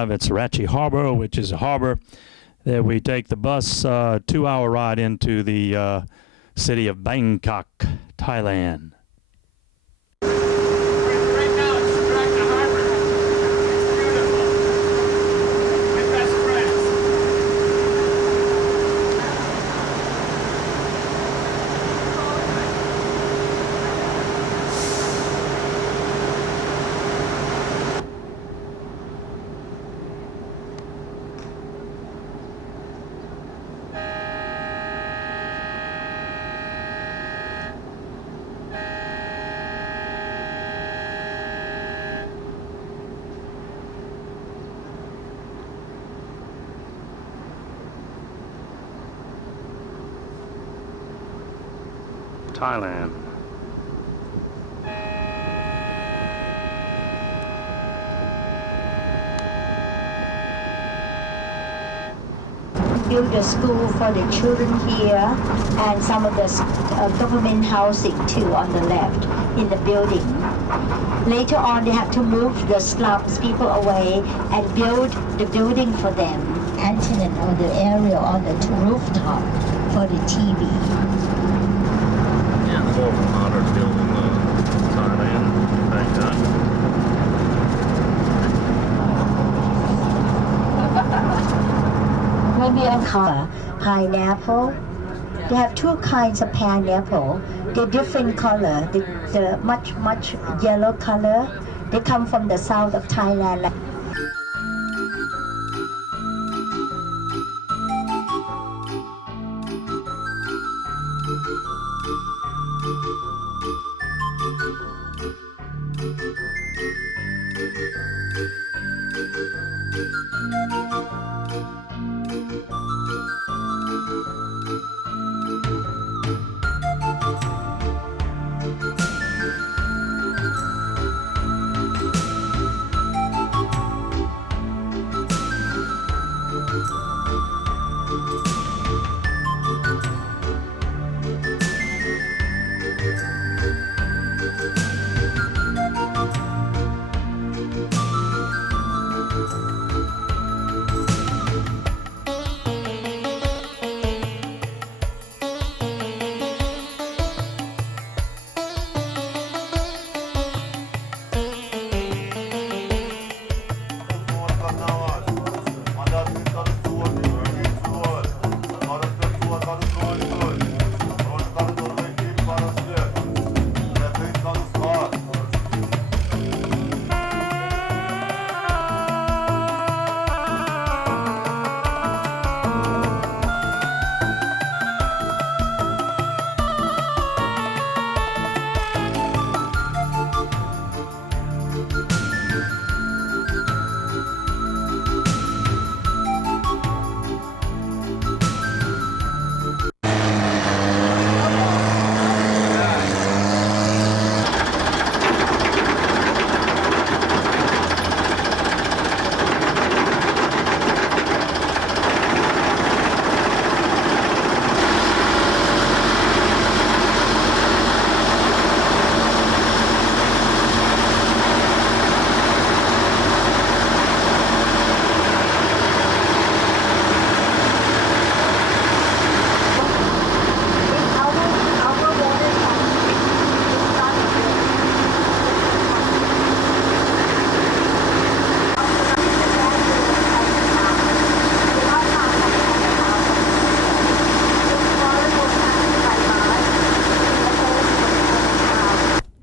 arrive at Sarachi Harbor, which is a harbor. There we take the bus, 2-hour ride into the city of Bangkok, Thailand. Right now it's right the harbor. It's beautiful. My best friends. Thailand. Build a school for the children here and some of the government housing too on the left in the building. Later on they have to move the slums people away and build the building for them. Antenna on the area on the rooftop for the TV. Yeah, the more modern building Thailand, Bangkok. Maybe a color, pineapple. They have two kinds of pineapple. They're different color. The much yellow color. They come from the south of Thailand.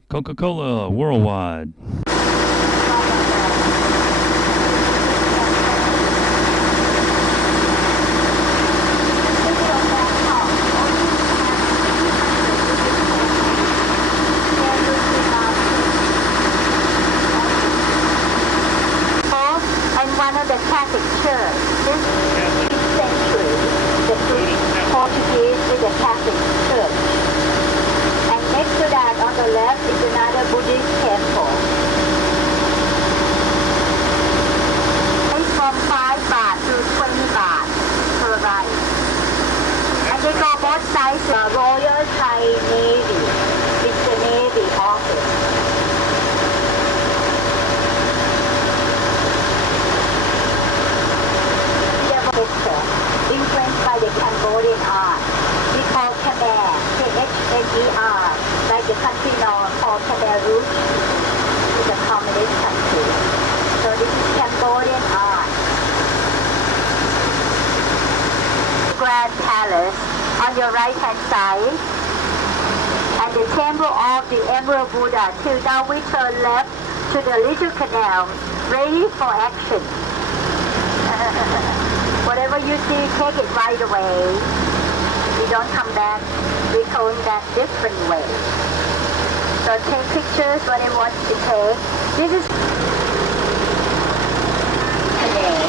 Coca-Cola worldwide. And one of the Catholic church. This century, the Portuguese with the Catholic church. And next to that on the left is another Buddhist temple. ER, like the country now called Khmer Rouge, is a communist country. So this is Cambodian art. Grand Palace on your right hand side, and the Temple of the Emerald Buddha. Till now we turn left to the little canal, ready for action. Whatever you see, take it right away. We don't come back. We come back different way. So take pictures when you want to take. This is today.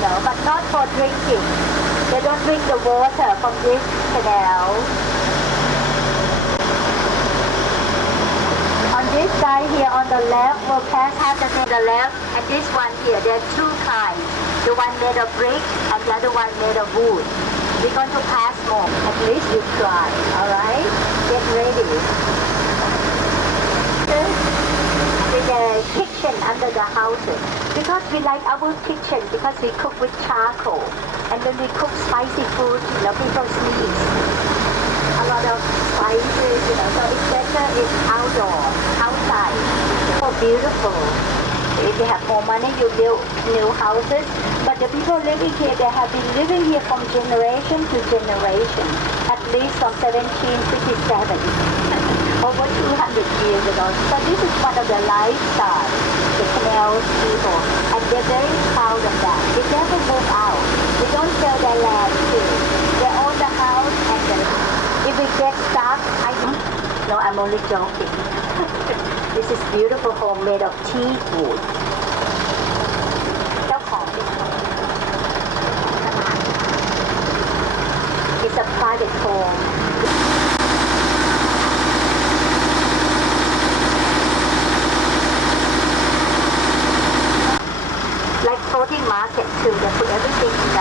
But not for drinking. They don't drink the water from this canal. On this side here on the left, we'll pass half the left, and this one here, there are two kinds. The one made of brick and the other one made of wood. We're going to pass more. At least you try, alright? Get ready. With the kitchen under the houses. Because we like our kitchen, because we cook with charcoal. And when we cook spicy food, people sneeze. A lot of spices, so it's better it's outdoor, outside. So beautiful. If you have more money, you build new houses. But the people living here, they have been living here from generation to generation. At least from 1757. Over 200 years ago. So this is one of the lifestyle, the canal people, and they're very proud of that. They never move out. They don't sell their land too. They own the house, and if we get stuck, no, I'm only joking. This is beautiful home made of teak wood. It's a private home. Floating market too. They put everything in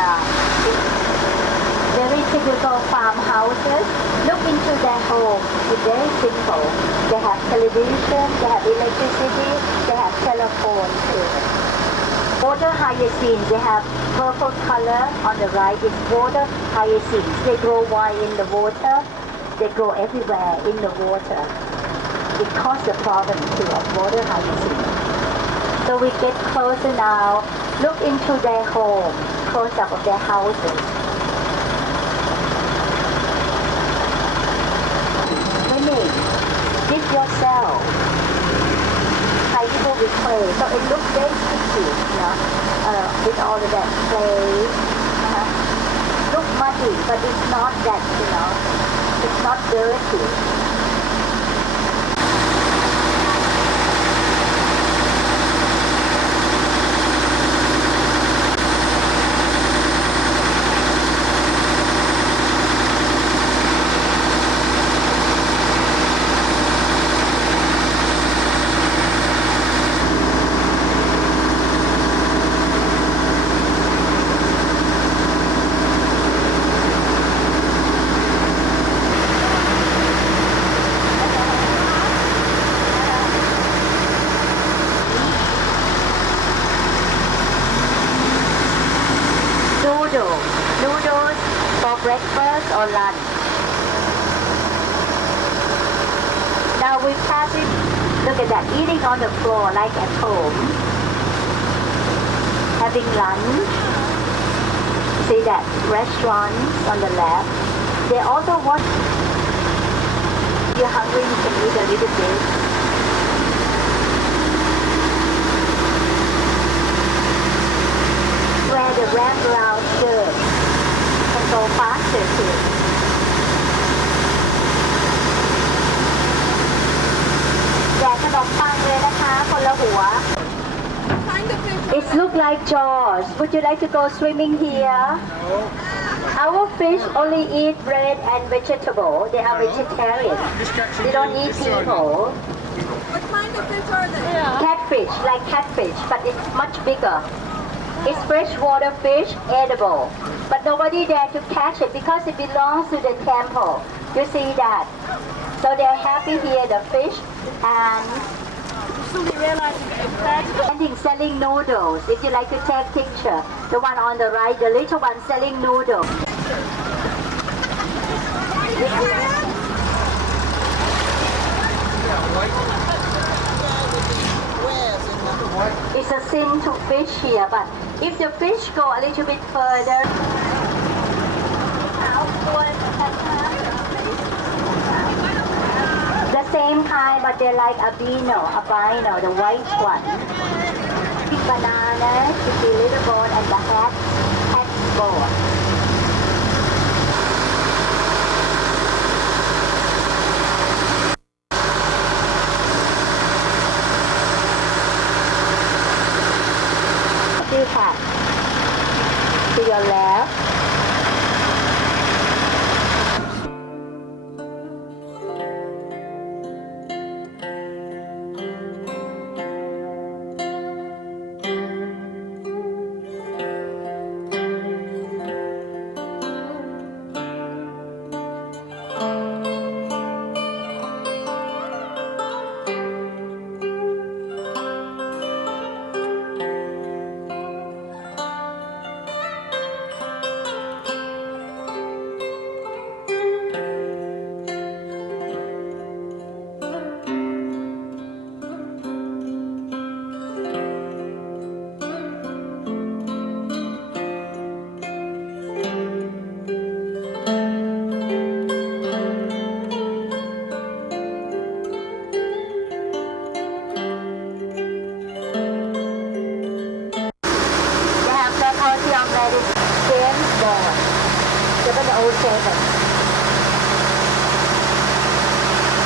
very typical farmhouses. Look into their home. It's very simple. They have television, they have electricity, they have telephone too. Water hyacinths, they have purple color. On the right is water hyacinths. They grow wild in the water. They grow everywhere in the water. It causes the problem too of water hyacinths. So we get closer now. Look into their home, close up of their houses. Women, dip yourself. Thai people with clay, so it looks very pretty, with all of that clay. Look muddy, but it's not that, it's not dirty. Noodles for breakfast or lunch. Now we pass it, look at that, eating on the floor like at home. Having lunch. See that restaurants on the left. They also want, if you're hungry, you can eat a little bit. Where the wraparound skirt can go faster too.แจกขนมปังเลยนะคะคนละหัว It looks like Jaws. Would you like to go swimming here? No. Our fish only eat bread and vegetable. They are vegetarian. They don't eat people. kind of fish are they? Catfish, like catfish, but it's much bigger. It's freshwater fish, edible. But nobody dare to catch it because it belongs to the temple. You see that? So they're happy here, the fish, and standing selling noodles. If you like to take picture, the one on the right, the little one selling noodles. It's a sin to fish here, but if the fish go a little bit further, the same kind, but they're like albino, the white one. Banana should be little bone and the hat bone. To your left.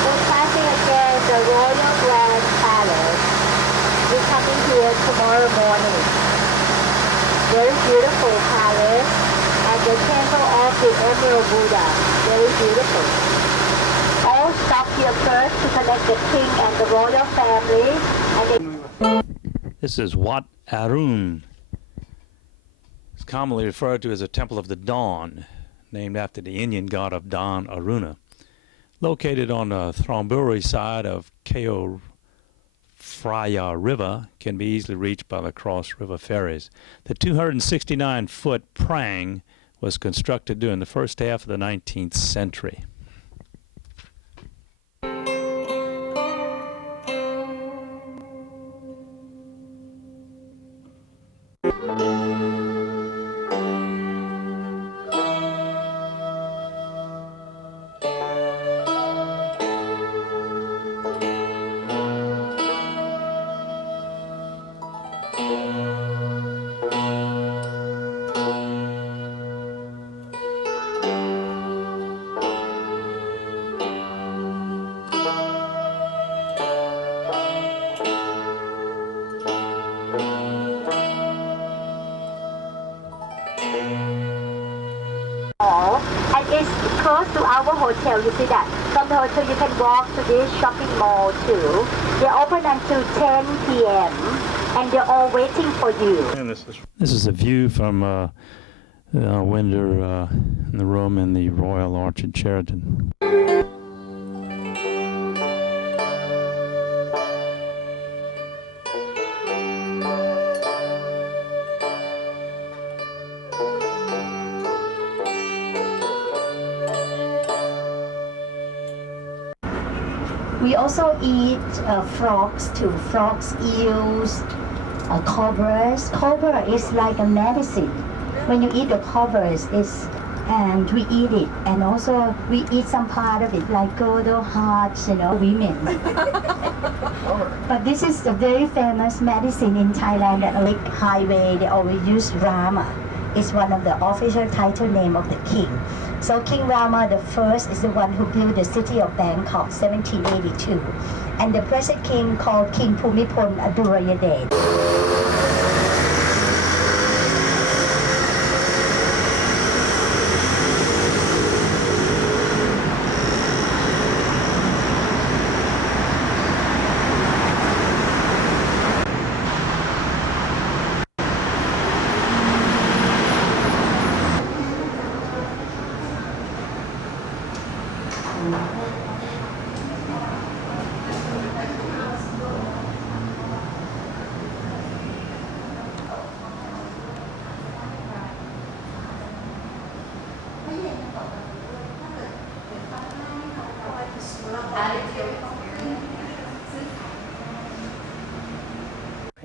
We're passing again the Royal Grand Palace. We're coming here tomorrow morning. Very beautiful palace and the temple of the Emerald Buddha. Very beautiful. All stop here first to collect the king and the royal family. And This is Wat Arun. It's commonly referred to as a Temple of the Dawn, named after the Indian god of dawn, Aruna. Located on the Thromburi side of Keo Phraya River, can be easily reached by the cross river ferries. The 269-foot prang was constructed during the first half of the 19th century. And it's close to our hotel, you see that? From the hotel you can walk to this shopping mall too. They're open until 10 p.m. and they're all waiting for you. And this is a view from window in the room in the Royal Orchard Sheraton. We also eat frogs too. Frogs, eels, cobras. Cobra is like a medicine. When you eat the cobras, and we eat it. And also we eat some part of it, like girdle, hearts, women. But this is a very famous medicine in Thailand. At Lake Highway, they always use Rama. It's one of the official title name of the king. So King Rama the first is the one who built the city of Bangkok, 1782. And the present king called King Bhumibol Adulyadej.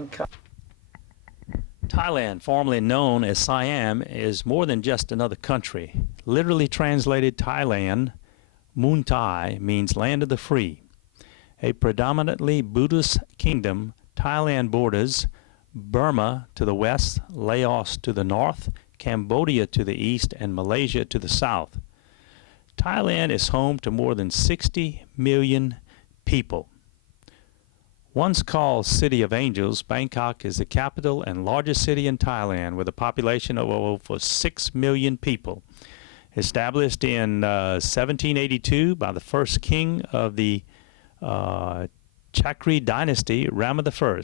Bangkok. Thailand, formerly known as Siam, is more than just another country. Literally translated Thailand, Muay Thai means land of the free. A predominantly Buddhist kingdom, Thailand borders Burma to the west, Laos to the north, Cambodia to the east, and Malaysia to the south. Thailand is home to more than 60 million people. Once called City of Angels, Bangkok is the capital and largest city in Thailand with a population of over 6 million people. Established in 1782 by the first king of the Chakri dynasty, Rama I.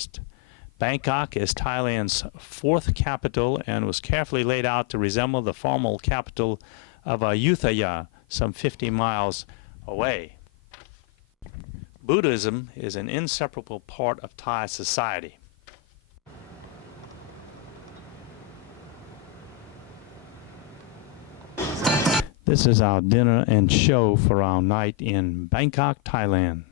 Bangkok is Thailand's fourth capital and was carefully laid out to resemble the former capital of Ayutthaya, some 50 miles away. Buddhism is an inseparable part of Thai society. This is our dinner and show for our night in Bangkok, Thailand.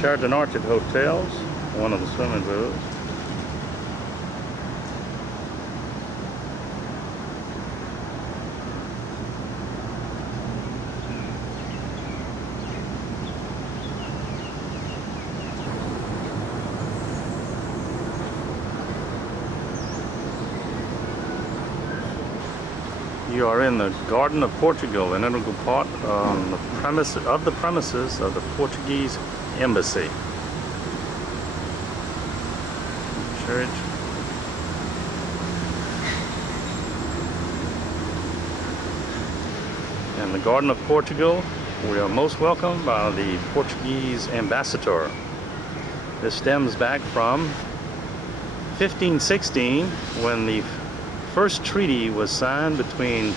Sheraton Orchard Hotels, one of the swimming pools. You are in the Garden of Portugal, an integral part on the premises of the Portuguese Embassy. Church. In the Garden of Portugal, we are most welcomed by the Portuguese ambassador. This stems back from 1516, when the first treaty was signed between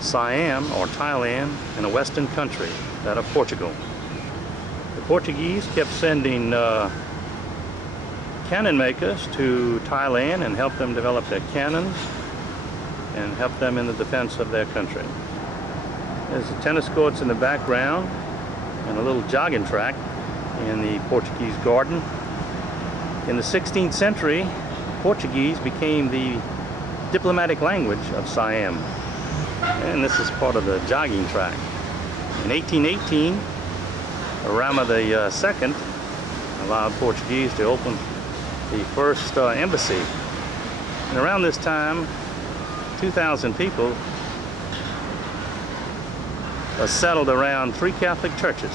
Siam, or Thailand, and a Western country, that of Portugal. The Portuguese kept sending cannon makers to Thailand and helped them develop their cannons and help them in the defense of their country. There's the tennis courts in the background and a little jogging track in the Portuguese garden. In the 16th century, Portuguese became the diplomatic language of Siam. And this is part of the jogging track. In 1818, Rama II allowed Portuguese to open the first embassy. And around this time, 2,000 people settled around 3 Catholic churches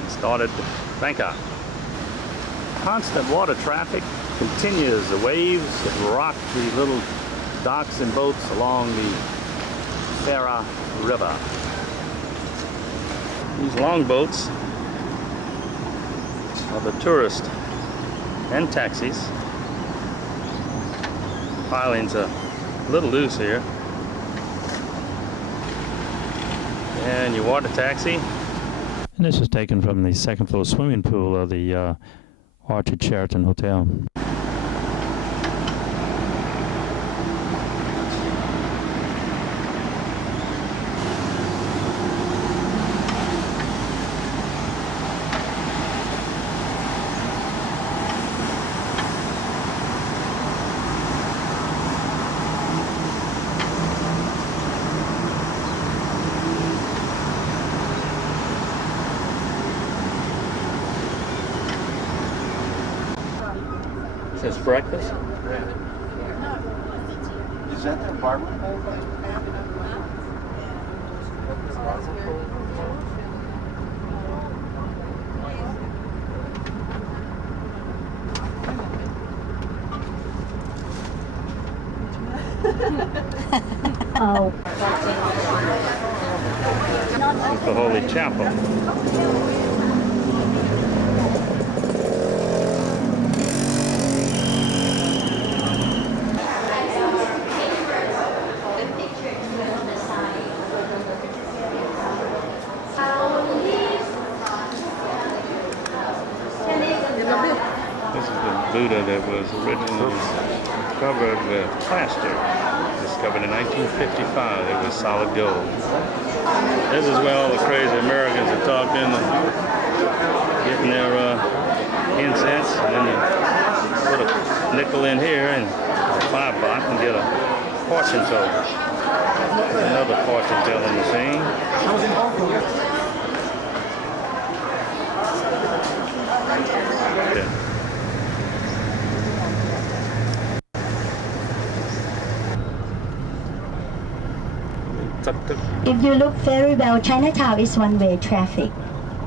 and started Bangkok. Constant water traffic continues. The waves that rock the little docks and boats along the Farah River. These long boats are the tourists and taxis. Pilings are a little loose here. And your water taxi. And this is taken from the second floor swimming pool of the Orchard Sheraton Hotel. It's breakfast. Is that the barber pole? Oh. The Holy Chapel. This is the Buddha that was originally covered with plaster. Discovered in 1955. It was solid gold. This is where all the crazy Americans are talking and getting their incense, and then you put a nickel in here and a 5 baht and get a fortune teller. Another fortune telling machine. Yeah. If you look very well, Chinatown is one-way traffic,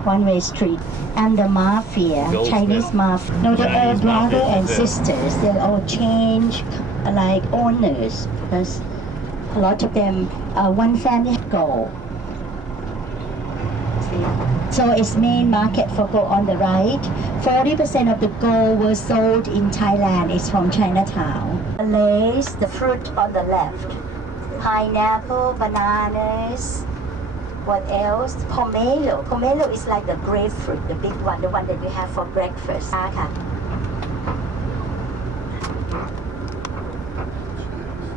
one-way street. And the mafia, Goldsmith. Chinese mafia, no, the Chinese brother mafia, and yeah. sisters, they all change like owners because a lot of them, one family go. See? So it's main market for gold on the right. 40% of the gold was sold in Thailand. It's from Chinatown. Lace, the fruit on the left. Pineapple, bananas, what else? Pomelo. Pomelo is like the grapefruit, the big one, the one that you have for breakfast.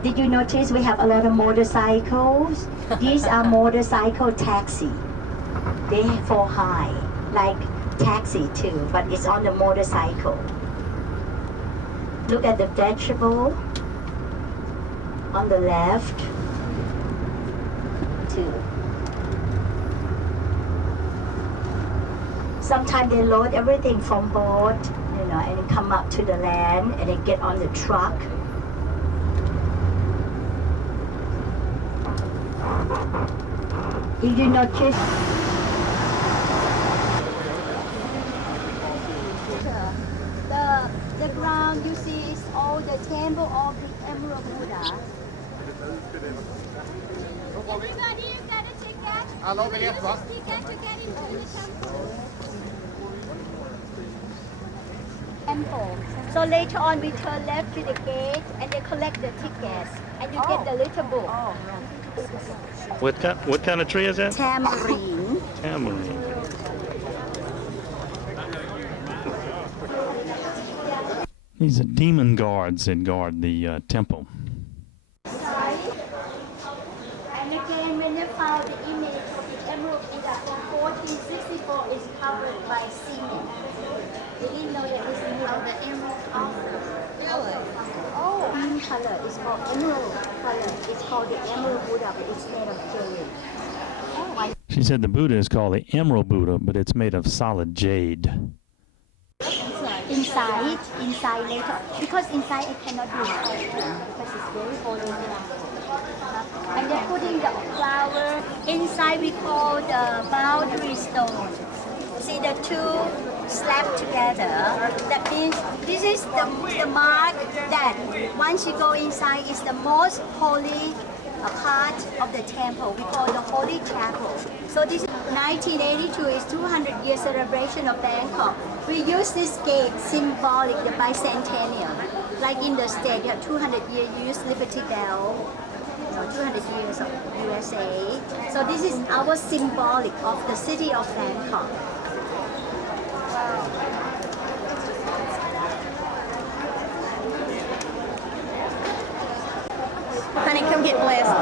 Did you notice we have a lot of motorcycles? These are motorcycle taxi. They for high, like taxi too, but it's on the motorcycle. Look at the vegetable on the left. Sometimes they load everything from boat, and it come up to the land, and they get on the truck. Did you notice? The ground you see is all the temple of the Emerald Buddha. Everybody, you got a ticket. Hello, William. Ticket to get into the temple. And temple. So later on, we turn left to the gate and they collect the tickets, and you get the little book. What kind of tree is that? Tamarind. Tamarind. These are demon guards that guard the temple. And again, when they found the image of the emerald in that from 1464 is covered by cement. They didn't know that this is the emerald color. Oh, green color. It's called emerald color. It's called the emerald Buddha, but it's made of jade. Oh, She said the Buddha is called the Emerald Buddha, but it's made of solid jade. Inside later, because inside it cannot do it because it's very holy. And they're putting the flower inside. We call the boundary stone. See the two slapped together. That means this is the mark that once you go inside is the most holy part of the temple. We call the Holy Chapel. So this is 1982 is 200-year celebration of Bangkok. We use this gate symbolic the bicentennial. Like in the state, you have 200 years, you use Liberty Bell, 200 years of USA. So this is our symbolic of the city of Bangkok. Honey, come get blessed.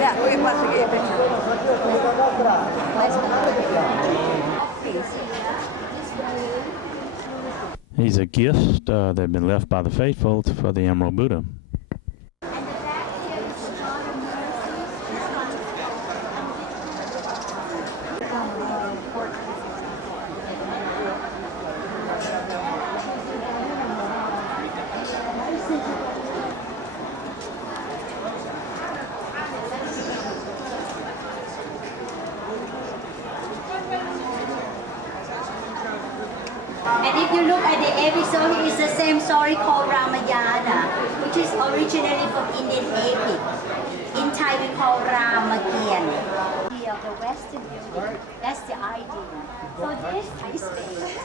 Yeah, we're about to get a picture. These are gifts that have been left by the faithful for the Emerald Buddha. And if you look at the episode, it's the same story called Ramayana, which is originally from Indian epic. In Thai we call Ramakian. The Western building, that's the idea. So this is space.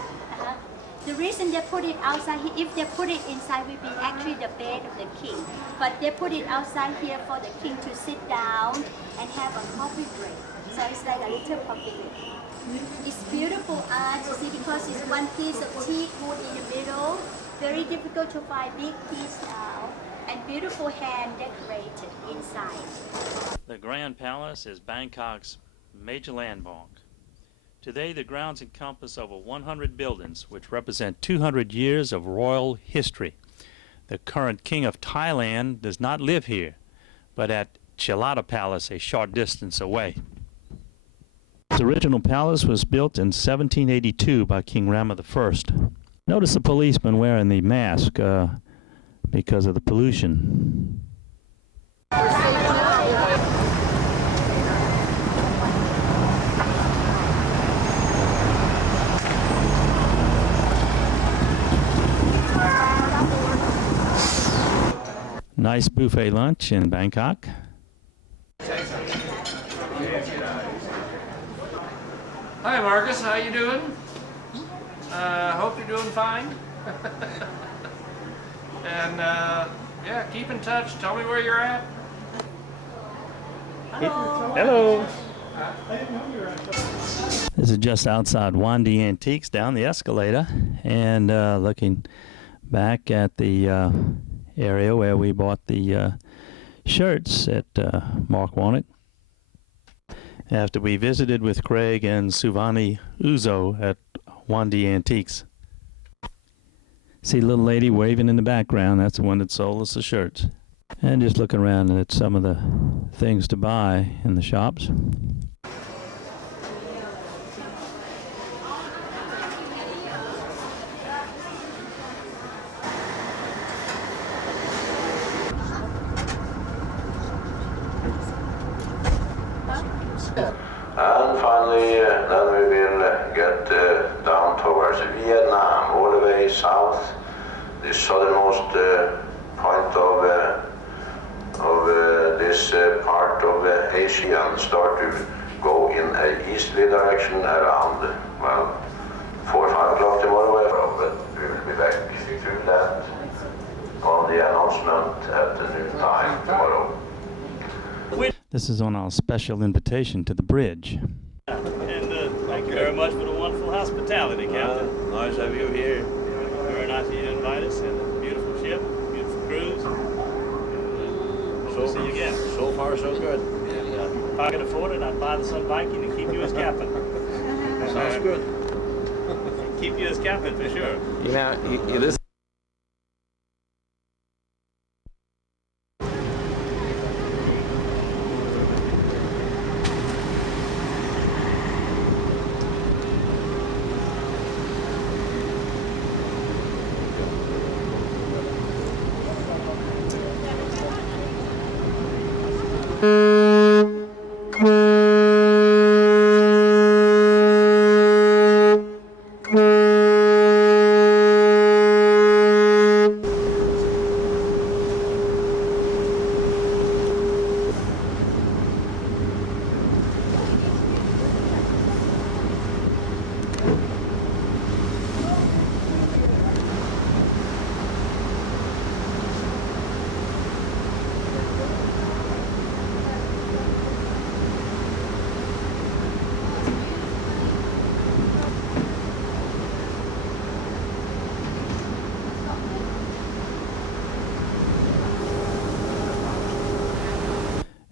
The reason they put it outside here, if they put it inside, would be actually the bed of the king. But they put it outside here for the king to sit down and have a coffee break. So it's like a little pavilion. It's beautiful art, you see, because it's one piece of teak wood in the middle. Very difficult to find big piece now. And beautiful hand decorated inside. The Grand Palace is Bangkok's major landmark. Today, the grounds encompass over 100 buildings, which represent 200 years of royal history. The current king of Thailand does not live here, but at Chilata Palace, a short distance away. The original palace was built in 1782 by King Rama I. Notice the policeman wearing the mask because of the pollution. Nice buffet lunch in Bangkok. Hi Marcus, how you doing? Hope you're doing fine. And yeah, keep in touch. Tell me where you're at. Hello. This is just outside Wandi Antiques down the escalator, and looking back at the area where we bought the shirts that Mark wanted. After we visited with Craig and Suvani Uzo at Wandi Antiques. See the little lady waving in the background, that's the one that sold us the shirts. And just looking around at some of the things to buy in the shops. And finally, then we will get down towards Vietnam, all the way south, the southernmost point of this part of Asia, and start to go in an easterly direction around, well, 4 or 5 o'clock tomorrow, but we will be back through that on the announcement at the noon time tomorrow. This is on our special invitation to the bridge. And thank you very much for the wonderful hospitality, Captain. Nice to have you here. Very nice of you to invite us, and it's a beautiful ship, beautiful cruise. Hope to see you again. So far, so good. And, if I could afford it, I'd buy the Sun Viking and keep you as captain. Sounds good. Keep you as captain for sure. You know, this.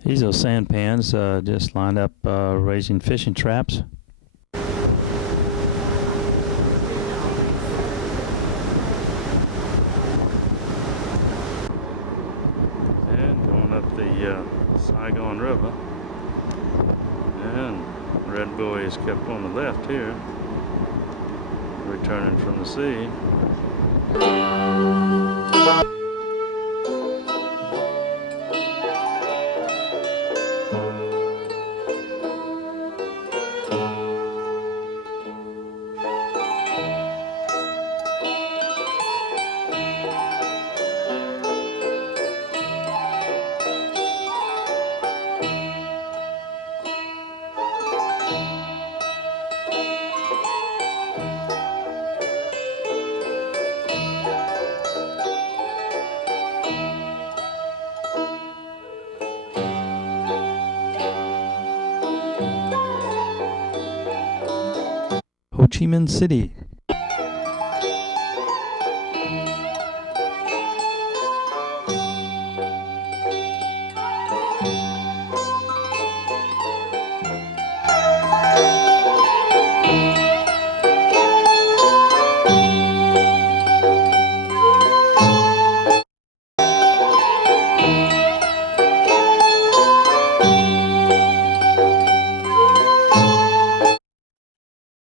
These are sampans just lined up raising fishing traps. And going up the Saigon River. And red buoy is kept on the left here, returning from the sea. Ho Chi Minh City.